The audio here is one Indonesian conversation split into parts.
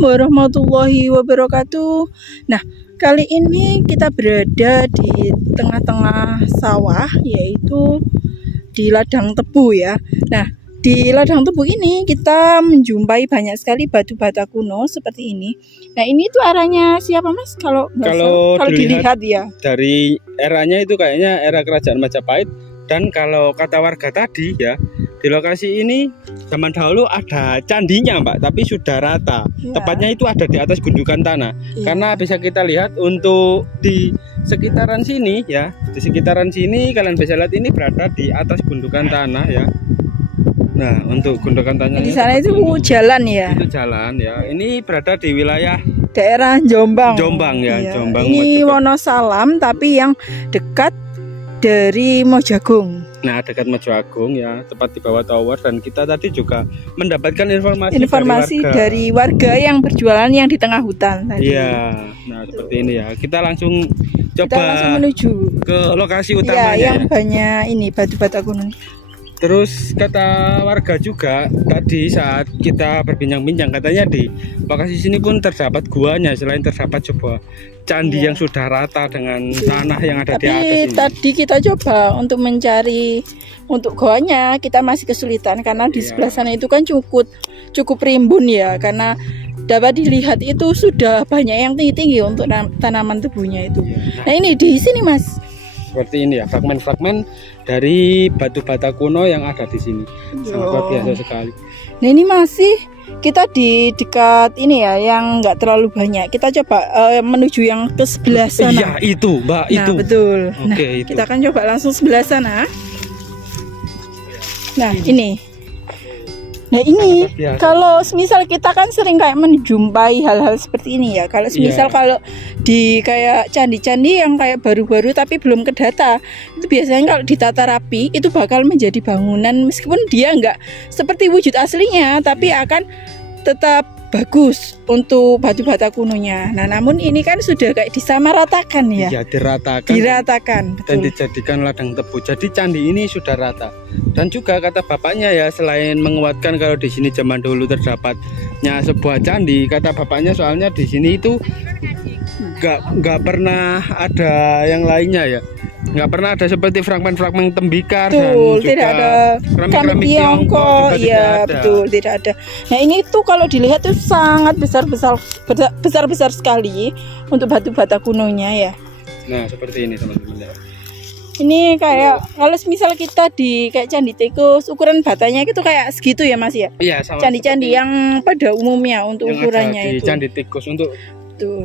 warahmatullahi wabarakatuh. Nah, kali ini kita berada di tengah-tengah sawah, yaitu di ladang tebu ya. Nah, di ladang tebu ini kita menjumpai banyak sekali batu bata kuno seperti ini. Nah, ini tuh arahnya siapa Mas? Kalau dilihat ya. Dari eranya itu kayaknya era kerajaan Majapahit. Dan kalau kata warga tadi ya, di lokasi ini zaman dahulu ada candinya Mbak, tapi sudah rata ya. Tepatnya itu ada di atas gundukan tanah ya. Karena bisa kita lihat untuk di sekitaran sini ya, di sekitaran sini kalian bisa lihat ini berada di atas gundukan tanah ya. Nah, untuk gundukan tanah di sana itu jalan ya. Itu jalan ya. Ini berada di wilayah daerah Jombang. Jombang ya, iya. Jombang. Ini Wonosalam tapi yang dekat dari Mojagung. Nah, dekat Mojagung ya, tepat di bawah tower. Dan kita tadi juga mendapatkan informasi dari warga yang berjualan yang di tengah hutan tadi. Iya, nah seperti ini ya. Kita langsung menuju ke lokasi utamanya yang banyak ini batu bata kuno. Terus kata warga juga tadi saat kita berbincang-bincang, katanya di lokasi sini pun terdapat guanya selain terdapat sebuah candi yang sudah rata dengan tanah yang ada di atas ini. Tadi kita coba untuk mencari untuk goanya, kita masih kesulitan karena di sebelah sana itu kan cukup rimbun ya, karena dapat dilihat itu sudah banyak yang tinggi-tinggi untuk tanaman tebunya itu. Nah, ini di sini Mas. Seperti ini ya, fragmen-fragmen dari batu bata kuno yang ada di sini. Sangat luar biasa sekali. Nah, ini masih kita di dekat ini ya, yang nggak terlalu banyak. Kita coba menuju yang ke sebelah sana. Iya, itu Mbak, itu. Betul. Oke, itu. Kita akan coba langsung sebelah sana. Nah, ini. Nah, ini kalau semisal kita kan sering kayak menjumpai hal-hal seperti ini ya. Kalau semisal kalau di kayak candi-candi yang kayak baru-baru tapi belum kedata, itu biasanya kalau ditata rapi itu bakal menjadi bangunan meskipun dia nggak seperti wujud aslinya, tapi akan tetap bagus untuk batu bata kunonya. Nah, namun ini kan sudah kayak disamaratakan ya. Iya, diratakan. Dan dijadikan ladang tebu. Jadi candi ini sudah rata. Dan juga kata bapaknya ya, selain menguatkan kalau di sini zaman dulu terdapatnya sebuah candi, kata bapaknya soalnya di sini itu nggak pernah ada yang lainnya ya. Nggak pernah ada seperti fragmen-fragmen tembikar dan juga tidak ada keramik Tiongkok. Iya, betul, tidak ada. Nah, ini tuh kalau dilihat tuh sangat besar sekali untuk batu bata kunonya ya. Nah, seperti ini teman-teman ya. Ini kayak kalau misal kita di kayak candi tikus, ukuran batanya itu kayak segitu ya Mas ya? Iya, sama candi-candi yang pada umumnya untuk yang ukurannya ada di itu. Candi tikus untuk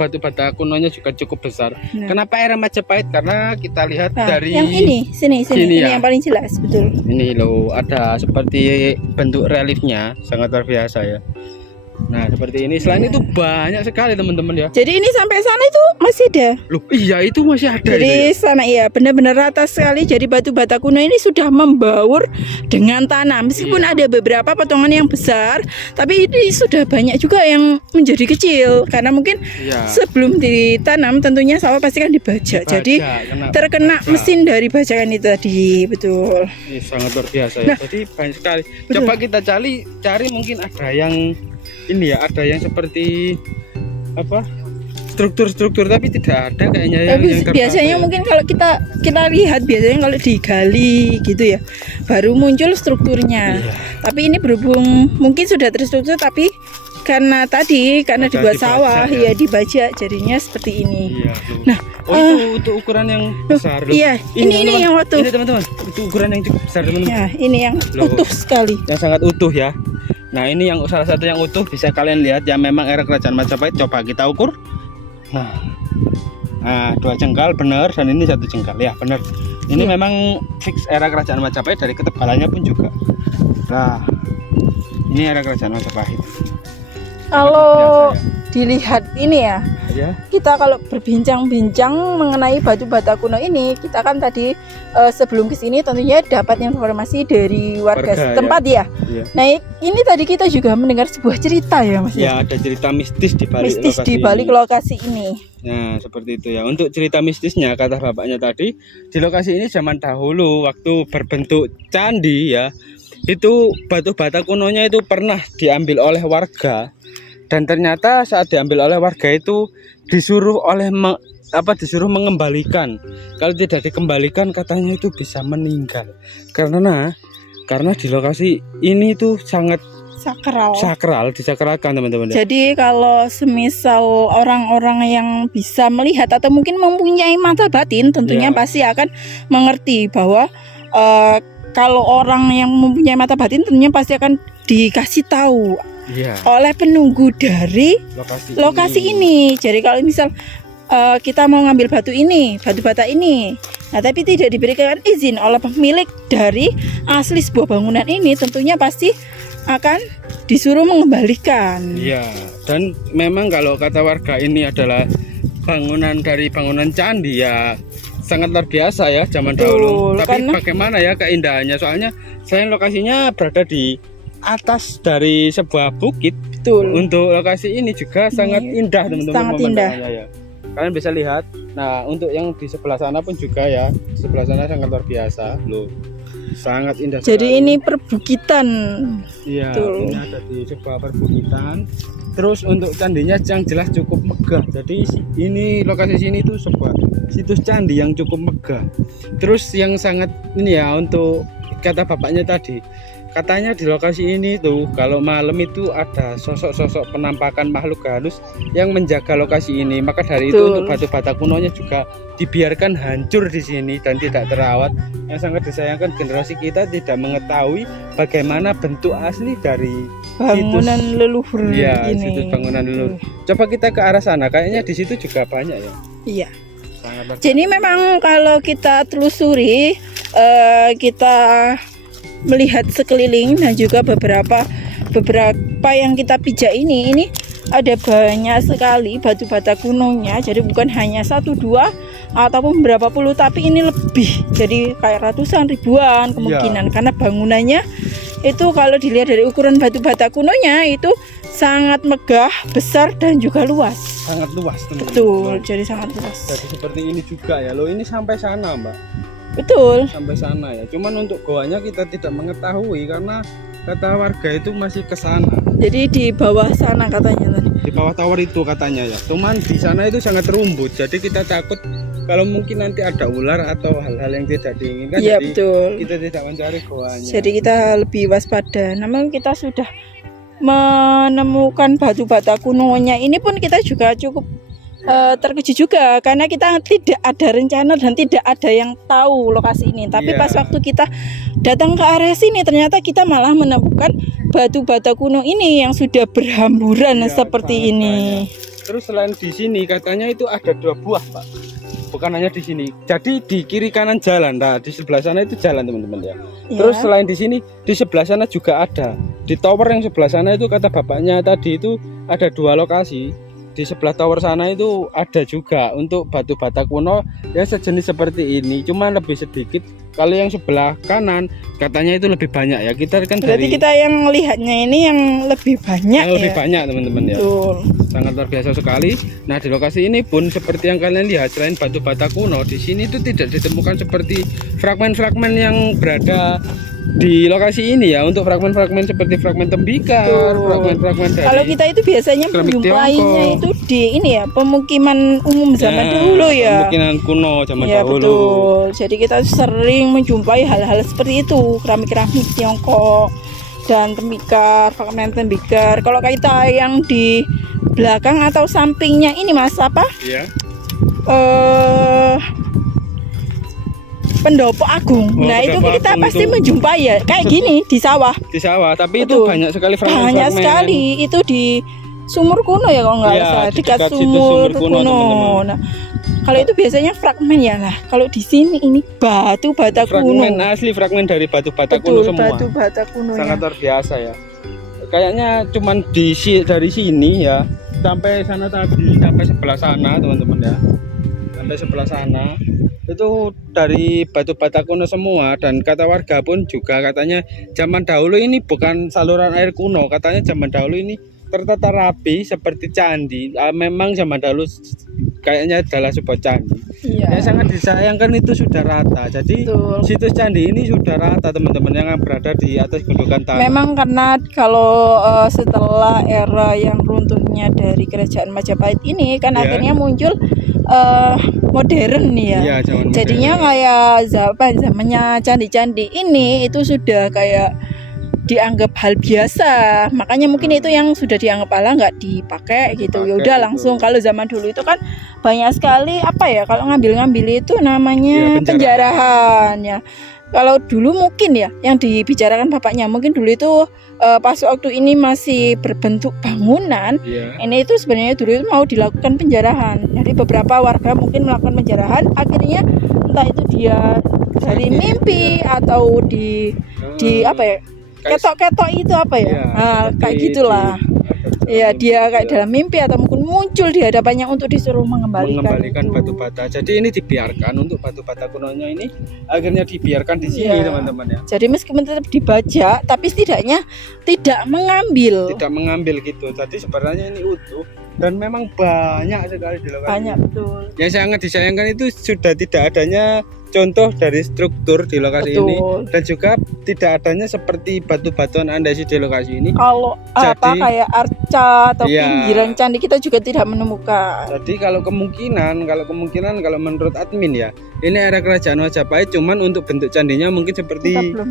batu bata kunonya juga cukup besar. Nah. Kenapa era Majapahit? Karena kita lihat dari yang sini ya. Yang paling jelas, betul. Ini loh, ada seperti bentuk reliefnya, sangat luar biasa ya. Nah, seperti ini. Selain itu banyak sekali teman-teman ya. Jadi ini sampai sana itu masih ada. Loh, iya itu masih ada. Jadi sana iya benar-benar rata sekali. Jadi batu bata kuno ini sudah membaur dengan tanah. Meskipun ada beberapa potongan yang besar, tapi ini sudah banyak juga yang menjadi kecil. Karena mungkin sebelum ditanam tentunya sawah pasti kan dibajak. Jadi terkena mesin dari bajakan itu tadi, betul. Ini sangat luar biasa ya. Jadi banyak sekali. Betul. Coba kita cari mungkin ada yang ini ya, ada yang seperti apa struktur tapi tidak ada kayaknya yang biasanya ya. Mungkin kalau kita lihat biasanya kalau digali gitu ya baru muncul strukturnya. Tapi ini berhubung mungkin sudah terstruktur tapi karena dibuat sawah ya dibajak jadinya seperti ini. Nah, itu ukuran yang besar loh. Iya, ini yang waktu. Ini teman-teman, itu ukuran yang cukup besar teman-teman. Ya, ini yang utuh sekali. Yang sangat utuh ya. Nah, ini yang salah satu yang utuh bisa kalian lihat ya, memang era kerajaan Majapahit. Coba kita ukur. Nah, 2 jengkal benar dan ini 1 jengkal ya, benar. Ini memang fix era kerajaan Majapahit, dari ketebalannya pun juga. Nah, ini era kerajaan Majapahit. Kalau dilihat ini ya, kita kalau berbincang-bincang mengenai batu bata kuno ini, kita kan tadi sebelum kesini tentunya dapat informasi dari warga setempat ya. Nah, ini tadi kita juga mendengar sebuah cerita ya Mas. Ya, ada cerita mistis di balik lokasi ini. Nah, seperti itu ya. Untuk cerita mistisnya, kata bapaknya tadi, di lokasi ini zaman dahulu waktu berbentuk candi ya, itu batu bata kunonya itu pernah diambil oleh warga Dan ternyata saat diambil oleh warga itu disuruh disuruh mengembalikan. Kalau tidak dikembalikan katanya itu bisa meninggal. Karena di lokasi ini tuh sangat sakral, disakralkan teman-teman. Jadi kalau semisal orang-orang yang bisa melihat atau mungkin mempunyai mata batin, tentunya pasti akan mengerti bahwa kalau orang yang mempunyai mata batin tentunya pasti akan dikasih tahu oleh penunggu dari lokasi ini. Jadi kalau misal kita mau ngambil batu bata ini, nah tapi tidak diberikan izin oleh pemilik dari asli sebuah bangunan ini, tentunya pasti akan disuruh mengembalikan. Iya, dan memang kalau kata warga ini adalah bangunan candi ya, sangat luar biasa ya zaman dahulu. Tapi bagaimana ya keindahannya? Soalnya selain lokasinya berada di atas dari sebuah bukit, untuk lokasi ini juga sangat indah teman-teman. Sangat indah. Ya. Kalian bisa lihat. Nah, untuk yang di sebelah sana pun juga ya, di sebelah sana sangat luar biasa loh. Sangat indah. Jadi sekali. Ini perbukitan. Iya, ini ada di sebuah perbukitan. Terus untuk candinya yang jelas cukup megah. Jadi ini lokasi sini itu sebuah situs candi yang cukup megah. Terus yang sangat ini ya, untuk kata bapaknya tadi, katanya di lokasi ini tuh kalau malam itu ada sosok-sosok penampakan makhluk halus yang menjaga lokasi ini. Maka dari itu untuk batu bata kunonya juga dibiarkan hancur di sini dan tidak terawat. Yang sangat disayangkan generasi kita tidak mengetahui bagaimana bentuk asli dari bangunan leluhur ini. Situs bangunan leluhur. Coba kita ke arah sana, kayaknya di situ juga banyak ya. Iya. Jadi memang kalau kita telusuri, kita melihat sekeliling dan juga beberapa yang kita pijak ini ada banyak sekali batu bata kunonya. Jadi bukan hanya 1, 2 ataupun berapa puluh, tapi ini lebih, jadi kayak ratusan, ribuan kemungkinan. Karena bangunannya itu kalau dilihat dari ukuran batu bata kunonya itu sangat megah, besar dan juga luas. Sangat luas teman-teman. Betul, jadi sangat luas. Jadi seperti ini juga ya loh, ini sampai sana Mbak. Betul. Sampai sana ya. Cuman untuk goanya kita tidak mengetahui karena kata warga itu masih ke sana. Jadi di bawah sana katanya tadi. Di bawah tower itu katanya ya. Cuman di sana itu sangat rumbut. Jadi kita takut kalau mungkin nanti ada ular atau hal-hal yang tidak diinginkan. Iya, jadi betul. Kita tidak mencari goanya. Jadi kita lebih waspada. Namun kita sudah menemukan batu bata kunonya ini pun kita juga cukup terkejut juga karena kita tidak ada rencana dan tidak ada yang tahu lokasi ini. Tapi pas waktu kita datang ke area sini ternyata kita malah menemukan batu bata kuno ini yang sudah berhamburan seperti ini. Banyak. Terus selain di sini katanya itu ada 2 buah Pak. Bukan hanya di sini. Jadi di kiri kanan jalan. Nah di sebelah sana itu jalan teman-teman ya. Terus selain di sini di sebelah sana juga ada. Di tower yang sebelah sana itu kata bapaknya tadi itu ada 2 lokasi. Di sebelah tower sana itu ada juga untuk batu bata kuno ya sejenis seperti ini, cuma lebih sedikit. Kalau yang sebelah kanan katanya itu lebih banyak ya. Kita kan berarti kita yang melihatnya ini yang lebih banyak. Yang lebih banyak teman-teman ya. Sangat luar biasa sekali. Nah di lokasi ini pun seperti yang kalian lihat, selain batu bata kuno di sini itu tidak ditemukan seperti fragmen-fragmen yang berada di lokasi ini ya, untuk fragmen-fragmen seperti fragmen tembikar, fragmen-fragmen dari kalau kita itu biasanya menjumpainya itu di ini ya, pemukiman umum zaman dahulu ya. Pemukiman kuno zaman dahulu. Betul. Jadi kita sering menjumpai hal-hal seperti itu, keramik-keramik Tiongkok dan tembikar, fragmen tembikar. Kalau kita yang di belakang atau sampingnya ini Mas apa? Iya. Pendopo Agung. Nah itu kita pasti menjumpai ya kayak gini di sawah. Di sawah, tapi itu banyak sekali fragmen. Banyak sekali itu di sumur kuno ya kalau nggak salah, dekat sumur kuno. Nah kalau itu biasanya fragmen ya. Nah kalau di sini ini batu bata kuno. Fragmen asli, fragmen dari batu bata kuno semua. Batu bata kuno. Sangat luar biasa ya. Kayaknya cuman dari sini ya sampai sana tadi, sampai sebelah sana teman-teman ya. Sampai sebelah sana itu dari batu bata kuno semua. Dan kata warga pun juga katanya zaman dahulu ini bukan saluran air kuno, katanya zaman dahulu ini tertata rapi seperti candi. Memang zaman dahulu kayaknya adalah sebuah candi. Iya. Yang sangat disayangkan itu sudah rata. Jadi Betul. situs candi ini sudah rata teman-teman yang berada di atas gundukan tanah. Memang karena kalau setelah era yang runtuhnya dari kerajaan Majapahit ini kan Iya. akhirnya muncul modern nih ya. Iya, zaman Jadinya modern. kayak zamannya candi-candi ini itu sudah kayak dianggap hal biasa, makanya mungkin itu yang sudah dianggap ala nggak dipakai gitu. Ya Dipakai udah gitu. langsung. Kalau zaman dulu itu kan banyak sekali apa ya, kalau ngambil itu namanya Iya, penjarahan ya. Kalau dulu mungkin ya yang dibicarakan bapaknya, mungkin dulu itu pas waktu ini masih berbentuk bangunan, Iya. ini itu sebenarnya dulu itu mau dilakukan penjarahan. Jadi beberapa warga mungkin melakukan penjarahan, akhirnya entah itu dia dari mimpi atau di apa ya, ketok-ketok itu apa ya, Iya, nah, seperti kayak gitulah. Iya, dia kayak dalam mimpi atau mungkin muncul di hadapannya untuk disuruh mengembalikan itu. batu bata. Jadi ini dibiarkan untuk batu bata kunonya ini akhirnya dibiarkan di sini Iya. teman-teman ya. Jadi meskipun tetap dibajak, tapi setidaknya tidak mengambil. Tidak mengambil gitu. Jadi sebenarnya ini utuh dan memang banyak sekali di lokasi. Banyak betul. Yang sangat disayangkan itu sudah tidak adanya contoh dari struktur di lokasi ini Betul. dan juga tidak adanya seperti batu-batuan andasi di lokasi ini. Kalau apa Jadi- kayak arca atau Iya. pinggiran candi kita juga tidak menemukan. Jadi kalau kemungkinan kalau menurut admin ya, ini era kerajaan Majapahit cuman untuk bentuk candinya mungkin Kita seperti belum.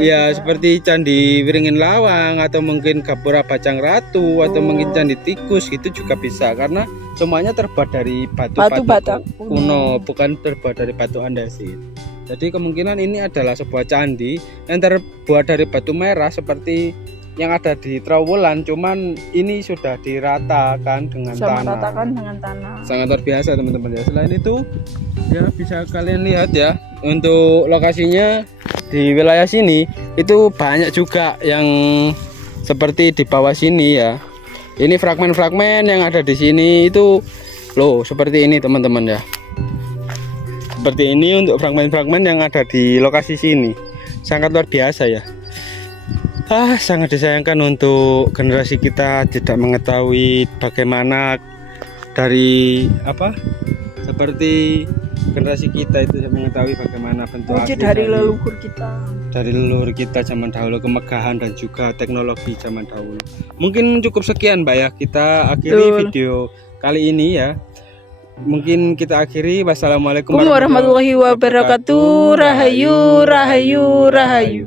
ya juga. seperti candi Wiringin Lawang atau mungkin Gapura Bacang Ratu atau Betul. mungkin candi tikus itu juga bisa karena semuanya terbuat dari Batu batu bata kuno, bukan terbuat dari batu andasit. Jadi kemungkinan ini adalah sebuah candi yang terbuat dari batu merah seperti yang ada di Trowulan, cuman ini sudah diratakan dengan Sama tanah. ratakan dengan tanah. Sangat luar biasa teman-teman ya. Selain itu ya bisa kalian lihat ya, untuk lokasinya di wilayah sini itu banyak juga yang seperti di bawah sini ya. Ini fragmen-fragmen yang ada di sini itu loh seperti ini teman-teman ya. Seperti ini untuk fragmen-fragmen yang ada di lokasi sini. Sangat luar biasa ya. Sangat disayangkan untuk generasi kita tidak mengetahui bagaimana dari apa seperti generasi kita itu mengetahui bagaimana bentuk Wujud asli dari leluhur kita. zaman dahulu, kemegahan dan juga teknologi zaman dahulu. Mungkin cukup sekian Mbak ya, kita akhiri Betul. video kali ini ya. Mungkin kita akhiri. Wassalamualaikum Warahmatullahi wabarakatuh. Rahayu, rahayu, rahayu.